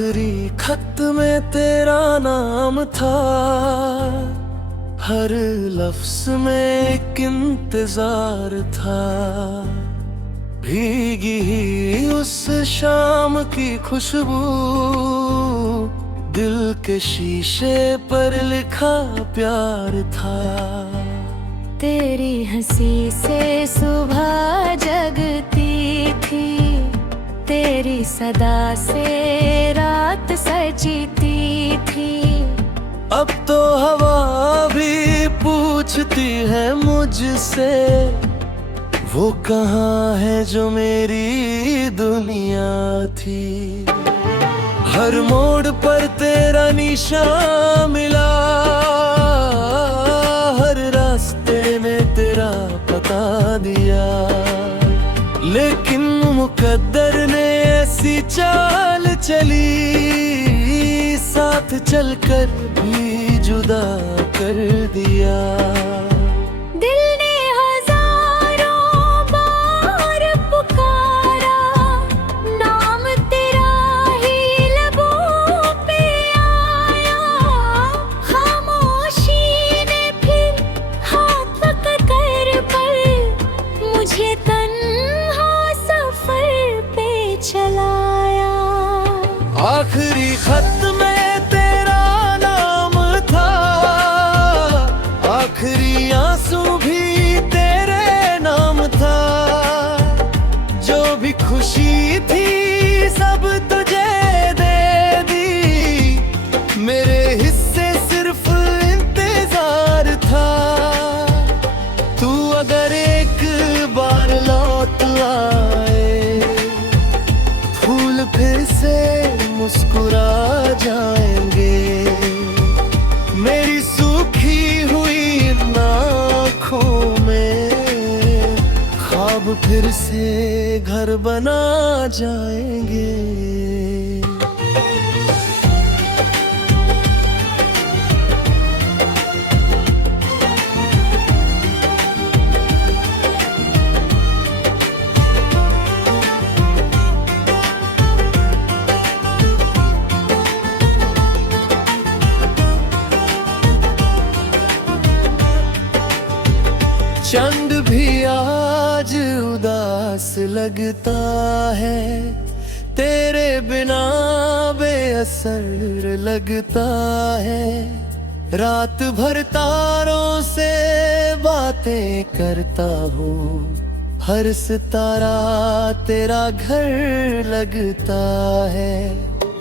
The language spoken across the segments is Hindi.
आखिरी खत में तेरा नाम था, हर लफ्ज में एक इंतजार था। भीगी ही उस शाम की खुशबू, दिल के शीशे पर लिखा प्यार था। तेरी हंसी से सुबह जगती थी, तेरी सदा से रात सजीती थी। अब तो हवा भी पूछती है मुझसे, वो कहाँ है जो मेरी दुनिया थी। हर मोड़ पर तेरा निशान मिला, हर रास्ते में तेरा पता दिया। लेकिन मुकद्दर ने ऐसी चाल चली, साथ चलकर भी जुदा कर दिया। दिल ने हजारों बार पुकारा, नाम तेरा ही लबों पे आया। खामोशी ने फिर हाथ पकड़ कर, पर मुझे तन्हा सफर पे चलाया। आखिरी खत में तेरा नाम था, आखिरी आंसू भी तेरे नाम था। जो भी खुशी थी सब तुझे दे दी, मेरे हिस्से सिर्फ इंतजार था। तू अगर एक बार लौट आए, फूल फिर से मुस्कुरा जाएंगे। मेरी सूखी हुई आँखों में ख्वाब फिर से घर बना जाएंगे। चंद भी आज उदास लगता है, तेरे बिना बेअसर लगता है। रात भर तारों से बातें करता हूँ, हर सितारा तेरा घर लगता है।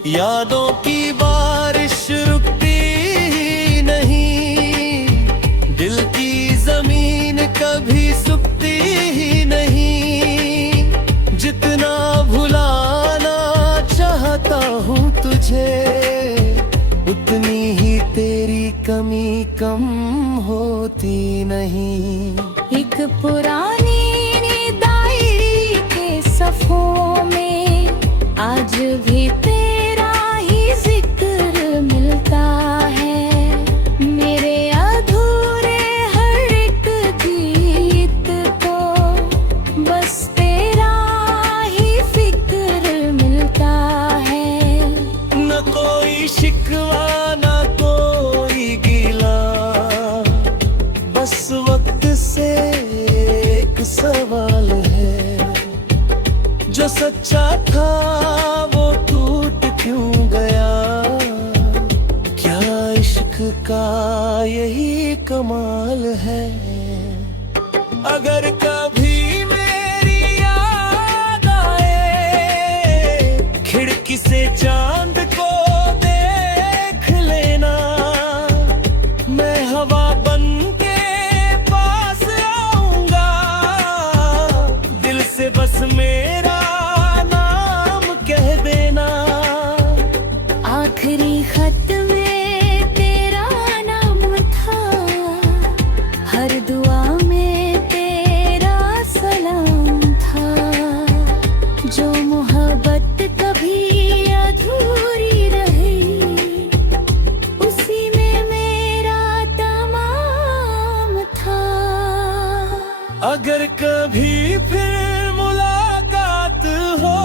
यादों की बारिश रुकती ही नहीं, दिल की जमीन कभी सूखती ही नहीं। जितना भुलाना चाहता हूँ तुझे, उतनी ही तेरी कमी कम होती नहीं। एक पुरानी डायरी के सफ़ों में आज भी तेरा ही जिक्र मिलता है। मेरे अधूरे हर एक गीत को बस तेरा ही फिक्र मिलता है। न कोई शिकवा न कोई गिला, बस वक्त से एक सवाल है। जो सच्चा था वो टूट क्यों गया, क्या इश्क का यही कमाल है। अगर कभी मेरी याद आए, खिड़की से चांद को देख लेना। मैं हवा बन के पास आऊंगा, दिल से बस मेरा नाम कह देना। आखिरी खत में तेरा नाम था, हर दुआ में तेरा सलाम था। जो मोहब्बत कभी अधूरी रही, उसी में मेरा तमाम था। अगर कभी फिर मुलाकात हो,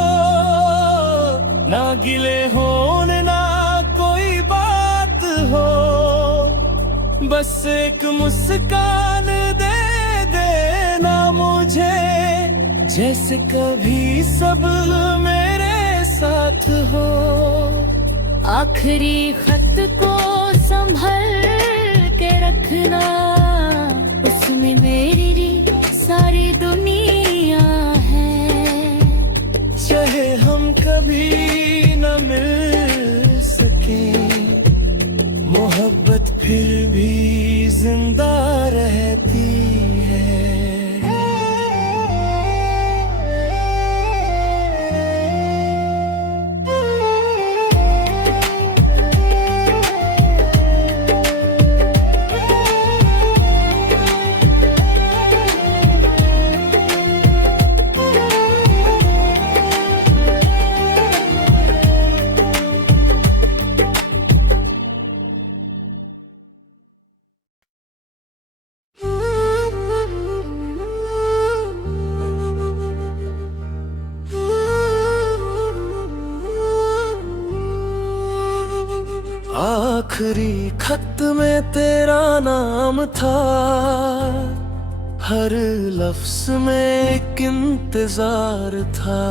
ना गिले होने बस एक मुस्कान दे देना मुझे, जैसे कभी सब मेरे साथ हो। आखिरी खत को संभल के रखना, उसमें मेरी सारी दुनिया है। चाहे हम कभी न मिल सके, मोहब्बत फिर भी जिंदा रहती है। आखिरी खत में तेरा नाम था, हर लफ्ज में एक इंतजार था।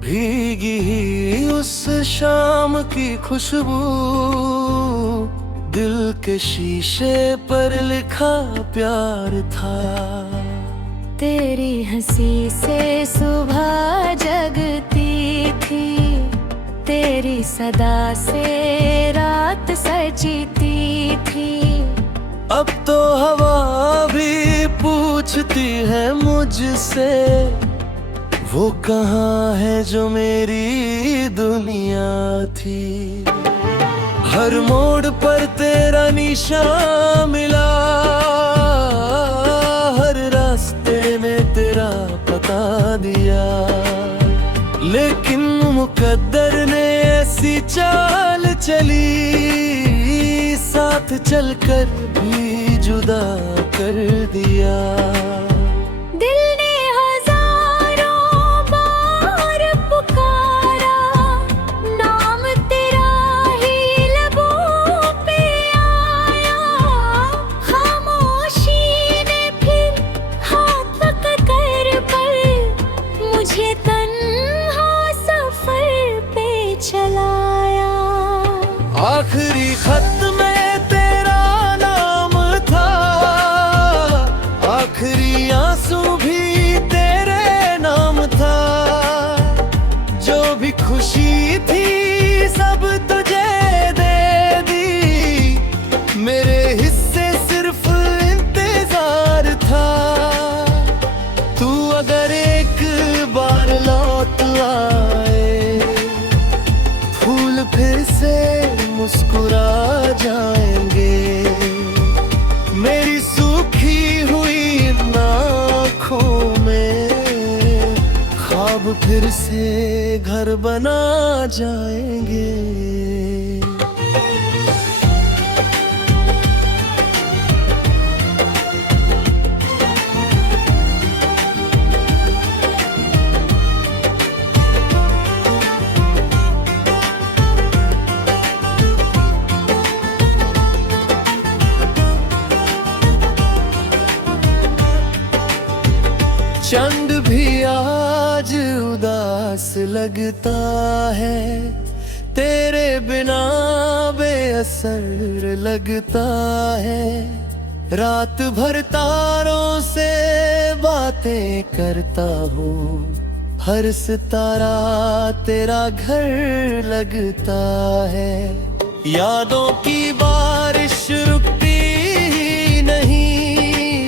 भीगी ही उस शाम की खुशबू, दिल के शीशे पर लिखा प्यार था। तेरी हंसी से सुबह जगती थी, तेरी सदा से रात सजीती थी। अब तो हवा भी पूछती है मुझसे, वो कहाँ है जो मेरी दुनिया थी। हर मोड़ पर तेरा निशान मिला, हर रास्ते ने तेरा पता दिया। लेकिन मुकद्दर ने ऐसी चाल चली, साथ चलकर भी जुदा कर दिया। दिल ने हजारों बार पुकारा, नाम तेरा ही लबों पे आया। खामोशी ने फिर हाथ पकड़ कर मुझे तन्हा सफर पे चलाया। आखिरी खत में तेरा नाम था, आखिरी आंसू भी तेरे नाम था। जो भी खुशी थी सब तुझे दे दी, मेरे हिस्से सिर्फ इंतजार था। तू अगर एक बार लौट आए, फूल फिर से मुस्कुरा जाएंगे। मेरी सूखी हुई आँखों में ख्वाब फिर से घर बना जाएंगे। चंद भी आज उदास लगता है, तेरे बिना बेअसर लगता है। रात भर तारों से बातें करता हूँ, हर सितारा तेरा घर लगता है। यादों की बारिश रुकती ही नहीं,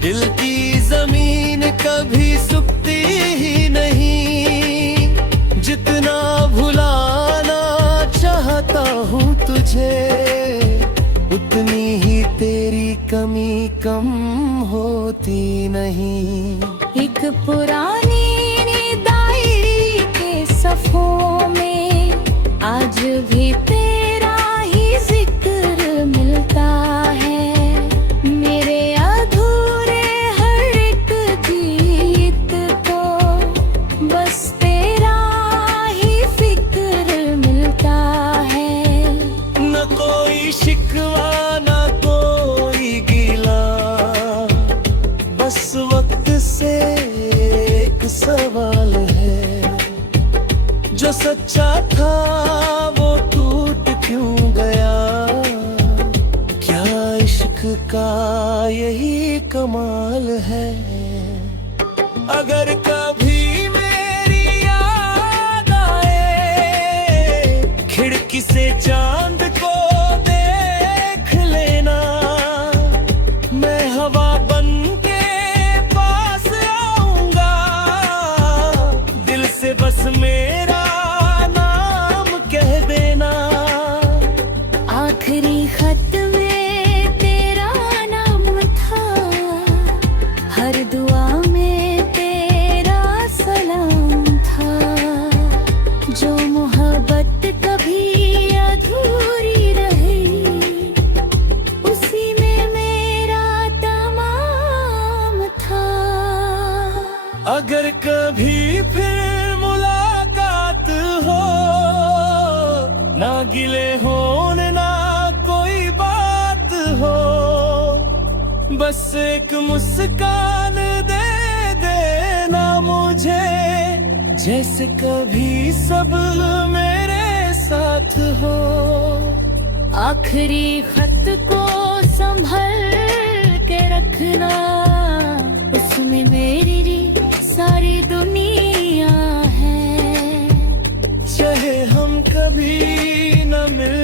दिल की जमीन कभी सूखती ही नहीं। जितना भुलाना चाहता हूँ तुझे, उतनी ही तेरी कमी कम होती नहीं। एक पुरानी डायरी के सफ़ों में आज भी तेरा ही जिक्र मिलता है। मेरे अधूरे हर एक गीत को बस तेरा ही फिक्र मिलता है। न कोई शिकवा इसका यही कमाल है। अगर कभी मेरी याद आए, खिड़की से चांद को देख लेना, मैं हवा बन के पास आऊंगा, दिल से बस मेरा नाम कह देना। आखिरी खत में तेरा नाम था, हर दुआ में तेरा सलाम था। जो मोहब्बत कभी अधूरी रही, उसी में मेरा तमाम था। अगर कभी फिर मुलाकात हो, ना गिले होन ना कोई बात हो, बस एक मुस्कान दे देना मुझे, जैसे कभी सब मेरे साथ हो। आखिरी खत को संभल के रखना, उसमें मेरी सारी दुनिया है। चाहे हम कभी न मिल